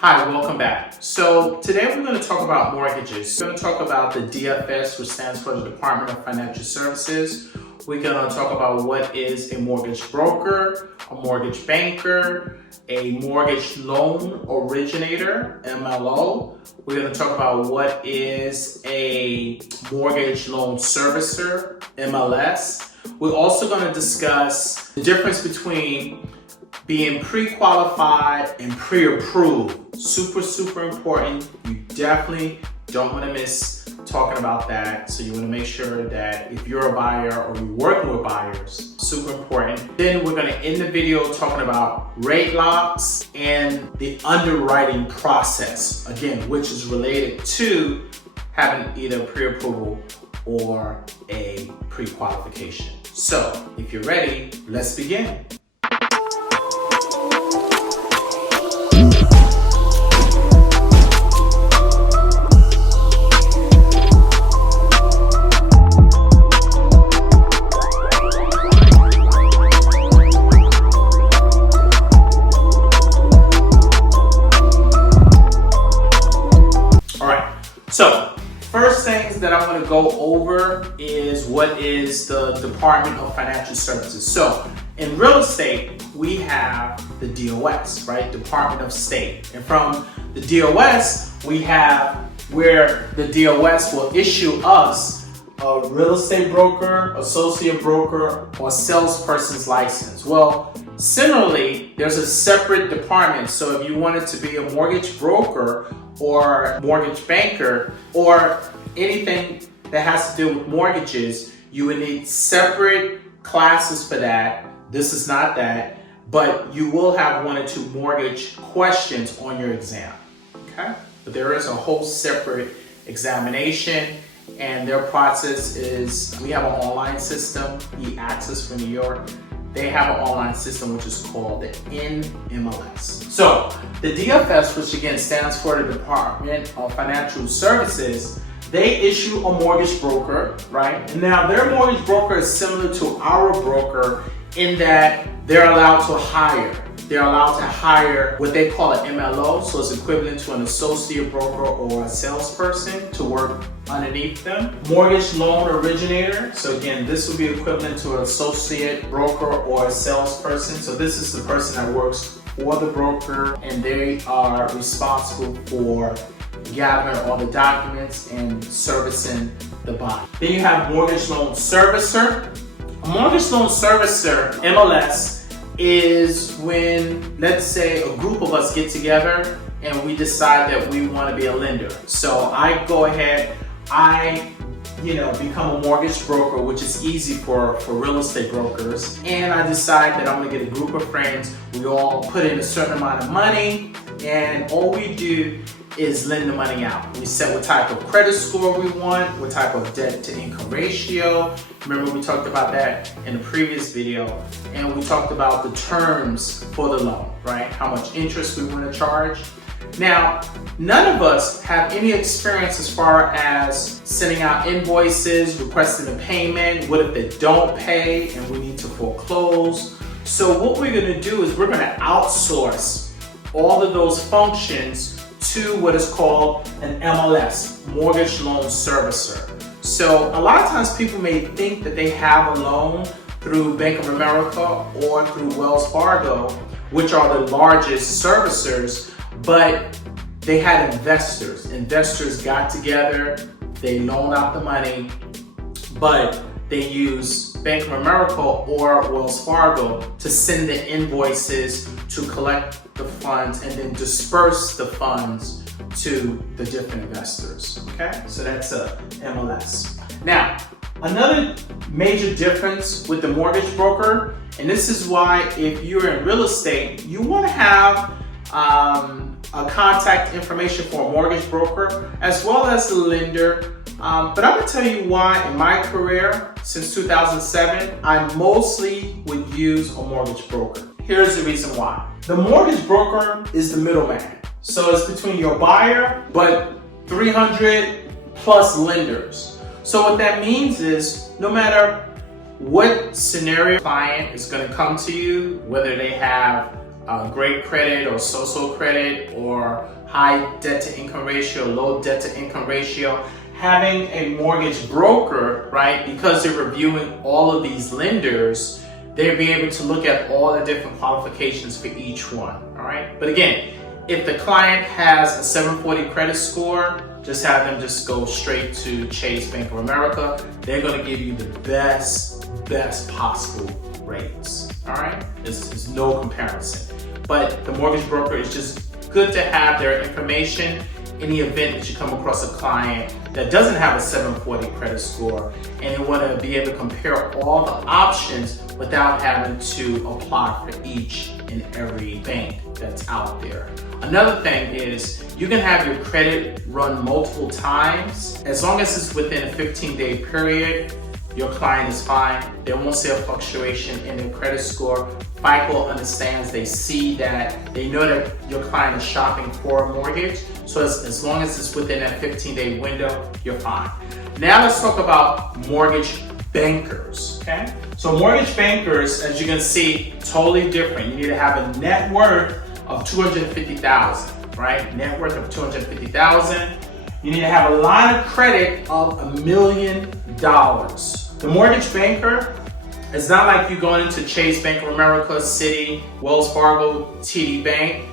Hi, welcome back. So today we're going to talk about mortgages. We're going to talk about the DFS, which stands for the Department of Financial Services. We're going to talk about what is a mortgage broker, a mortgage banker, a mortgage loan originator, MLO. We're going to talk about what is a mortgage loan servicer, MLS. We're also going to discuss the difference between being pre-qualified and pre-approved. Super important. You definitely don't want to miss talking about that. So you want to make sure that if you're a buyer or you're working with buyers, super important. Then we're going to end the video talking about rate locks and the underwriting process, again, which is related to having either pre-approval or a pre-qualification. So if you're ready, let's begin. So, first things that I want to go over is what is the Department of Financial Services. So, in real estate, we have the DOS, right? Department of State. And from the DOS, we have where the DOS will issue us a real estate broker, associate broker, or salesperson's license. Well, similarly, there's a separate department. So if you wanted to be a mortgage broker or mortgage banker or anything that has to do with mortgages, you would need separate classes for that. This is not that, but you will have 1 or 2 mortgage questions on your exam, okay? But there is a whole separate examination, and their process is, we have an online system, e-access for New York. They have an online system which is called the NMLS. So the DFS, which again stands for the Department of Financial Services, they issue a mortgage broker, right? And now their mortgage broker is similar to our broker in that they're allowed to hire. They're allowed to hire what they call an MLO, so it's equivalent to an associate broker or a salesperson to work underneath them. Mortgage loan originator, so again, this would be equivalent to an associate broker or a salesperson. So this is the person that works for the broker, and they are responsible for gathering all the documents and servicing the bond. Then you have mortgage loan servicer. A mortgage loan servicer, MLS, is when, let's say, a group of us get together and we decide that we want to be a lender. So I go ahead, I become a mortgage broker, which is easy for real estate brokers. And I decide that I'm gonna get a group of friends. We all put in a certain amount of money, and all we do is lend the money out. We set what type of credit score we want, what type of debt to income ratio. Remember, we talked about that in the previous video, and we talked about the terms for the loan, right? How much interest we want to charge. Now, none of us have any experience as far as sending out invoices, requesting a payment. What if they don't pay and we need to foreclose? So what we're going to do is we're going to outsource all of those functions to what is called an MLS, mortgage loan servicer. So a lot of times people may think that they have a loan through Bank of America or through Wells Fargo, which are the largest servicers, but they had investors. Investors got together, they loaned out the money, but they use Bank of America or Wells Fargo to send the invoices to collect the funds and then disperse the funds to the different investors, okay? So that's a MLS. Now, another major difference with the mortgage broker, and this is why if you're in real estate, you want to have a contact information for a mortgage broker as well as the lender. But I'm gonna tell you why in my career since 2007, I mostly would use a mortgage broker. Here's the reason why. The mortgage broker is the middleman. So it's between your buyer, but 300 plus lenders. So what that means is no matter what scenario client is going to come to you, whether they have great credit or so-so credit or high debt to income ratio, low debt to income ratio, having a mortgage broker, right, because they're reviewing all of these lenders, they'll be able to look at all the different qualifications for each one, all right? But again, if the client has a 740 credit score, just have them just go straight to Chase Bank of America. They're gonna give you the best possible rates, all right? There's no comparison. But the mortgage broker is just good to have their information in the event that you come across a client that doesn't have a 740 credit score and they want to be able to compare all the options without having to apply for each and every bank that's out there. Another thing is you can have your credit run multiple times. As long as it's within a 15-day period, your client is fine. They won't see a fluctuation in their credit score. FICO understands, they see that, they know that your client is shopping for a mortgage. So as long as it's within that 15-day window, you're fine. Now let's talk about mortgage bankers, okay? So mortgage bankers, as you can see, totally different. You need to have a net worth of $250,000, right? Net worth of $250,000. You need to have a line of credit of $1 million. The mortgage banker, it's not like you going into Chase Bank of America, Citi, Wells Fargo, TD Bank.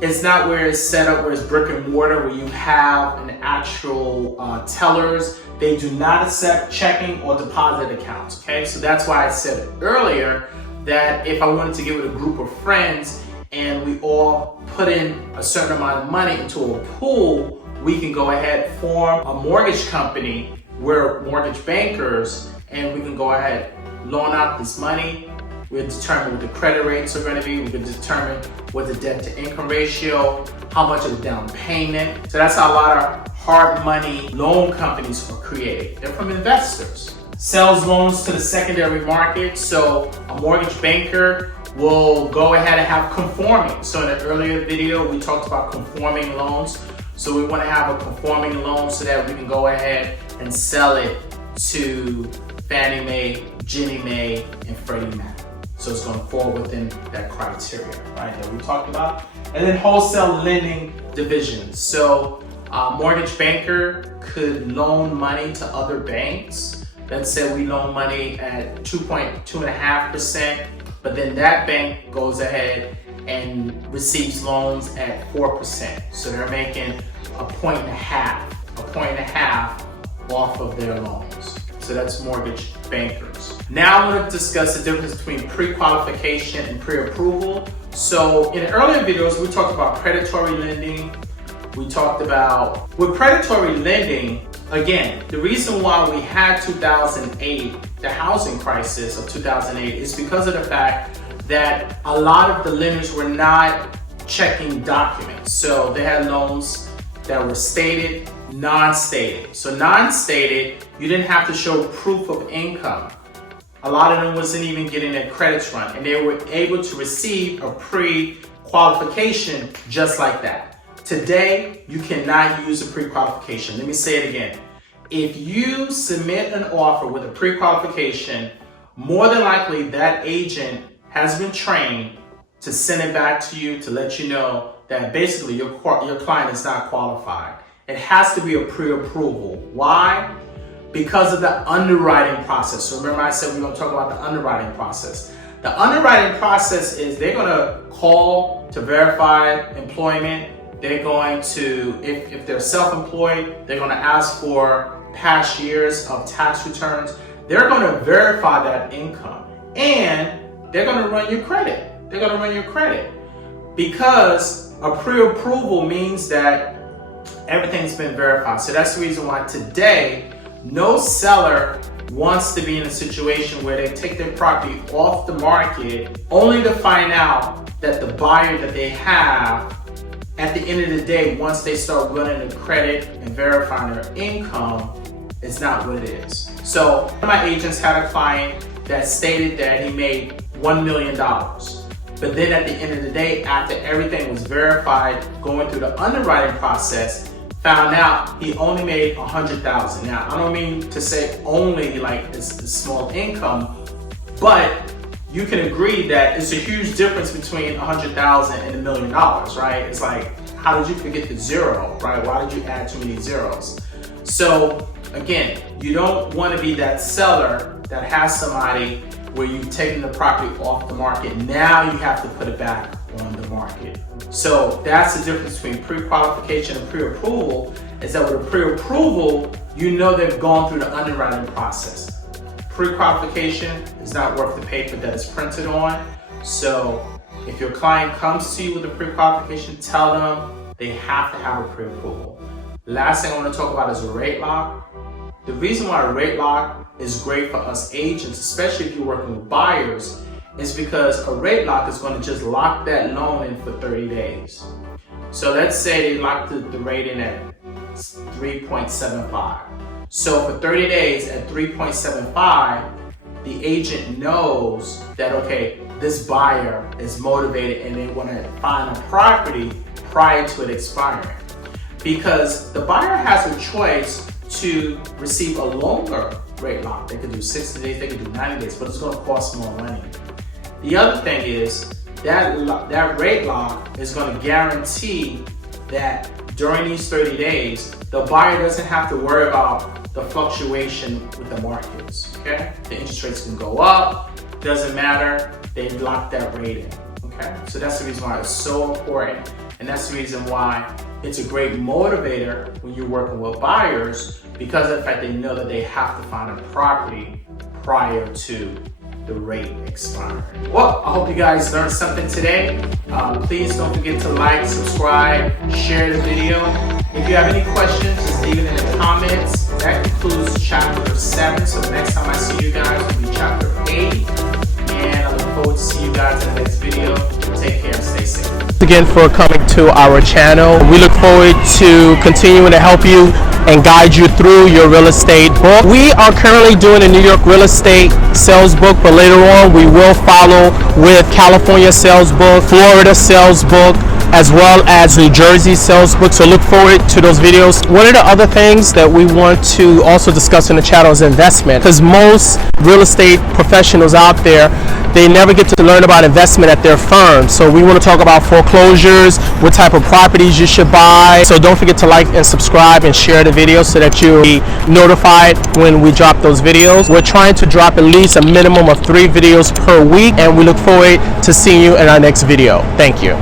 It's not where it's set up where it's brick and mortar, where you have an actual tellers. They do not accept checking or deposit accounts, okay? So that's why I said earlier that if I wanted to give it a group of friends and we all put in a certain amount of money into a pool, we can go ahead, form a mortgage company. We're mortgage bankers, and we can go ahead, loan out this money. We'll determine what the credit rates are going to be. We can determine what the debt to income ratio, how much of the down payment. So that's how a lot of hard money loan companies are created. They're from investors. Sells loans to the secondary market. So a mortgage banker will go ahead and have conforming. So in an earlier video, we talked about conforming loans. So we want to have a conforming loan so that we can go ahead and sell it to Fannie Mae, Ginnie Mae, and Freddie Mac. So it's going to fall within that criteria, right, that we talked about. And then wholesale lending divisions. So a mortgage banker could loan money to other banks. Let's say we loan money at 2.5%, but then that bank goes ahead and receives loans at 4%. So they're making a point and a half off of their loans. So that's mortgage bankers. Now I'm going to discuss the difference between pre-qualification and pre-approval. So in earlier videos, we talked about predatory lending. We talked about, with predatory lending, again, the reason why we had 2008, the housing crisis of 2008, is because of the fact that a lot of the lenders were not checking documents. So they had loans that were stated, non-stated. So non-stated, you didn't have to show proof of income. A lot of them wasn't even getting their credits run, and they were able to receive a pre-qualification just like that. Today, you cannot use a pre-qualification. Let me say it again. If you submit an offer with a pre-qualification, more than likely that agent has been trained to send it back to you to let you know that basically your client is not qualified. It has to be a pre-approval. Why? Because of the underwriting process. So remember I said we're going to talk about the underwriting process. The underwriting process is they're going to call to verify employment. They're going to, if they're self-employed, they're going to ask for past years of tax returns. They're going to verify that income, and they're going to run your credit. They're going to run your credit because a pre-approval means that everything's been verified. So that's the reason why today no seller wants to be in a situation where they take their property off the market only to find out that the buyer that they have, at the end of the day, once they start running the credit and verifying their income, it's not what it is. So one of my agents had a client that stated that he made $1 million. But then at the end of the day, after everything was verified, going through the underwriting process, found out he only made $100,000. Now, I don't mean to say only like it's a small income, but you can agree that it's a huge difference between $100,000 and $1 million, right? It's like, how did you forget the zero, right? Why did you add too many zeros? So again, you don't want to be that seller that has somebody where you've taken the property off the market. Now you have to put it back on the market. So that's the difference between pre-qualification and pre-approval, is that with a pre-approval, you know they've gone through the underwriting process. Pre-qualification is not worth the paper that it's printed on. So if your client comes to you with a pre-qualification, tell them they have to have a pre-approval. Last thing I want to talk about is a rate lock. The reason why a rate lock is great for us agents, especially if you're working with buyers, is because a rate lock is going to just lock that loan in for 30 days. So let's say they locked the rate in at 3.75. So for 30 days at 3.75, the agent knows that, okay, this buyer is motivated and they want to find a property prior to it expiring. Because the buyer has a choice to receive a longer rate lock. They could do 60 days, they could do 90 days, but it's going to cost more money. The other thing is that rate lock is going to guarantee that during these 30 days, the buyer doesn't have to worry about the fluctuation with the markets, okay? The interest rates can go up, doesn't matter, they've locked that rate in, okay? So that's the reason why it's so important, and that's the reason why it's a great motivator when you're working with buyers, because of the fact they know that they have to find a property prior to the rate expiring. Well, I hope you guys learned something today. Please don't forget to like, subscribe, share the video. If you have any questions, just leave it in the comments. That concludes chapter 7. So next time I see you guys will be chapter 8. And I look forward to see you guys in the next video. Take care and stay safe. Again for coming to our channel. We look forward to continuing to help you and guide you through your real estate book. We are currently doing a New York real estate sales book, but later on we will follow with California sales book, Florida sales book, as well as New Jersey sales book. So look forward to those videos. One of the other things that we want to also discuss in the channel is investment, because most real estate professionals out there, they never get to learn about investment at their firm. So we want to talk about foreclosures, what type of properties you should buy. So don't forget to like and subscribe and share the video so that you'll be notified when we drop those videos. We're trying to drop at least a minimum of 3 videos per week, and we look forward to seeing you in our next video. Thank you.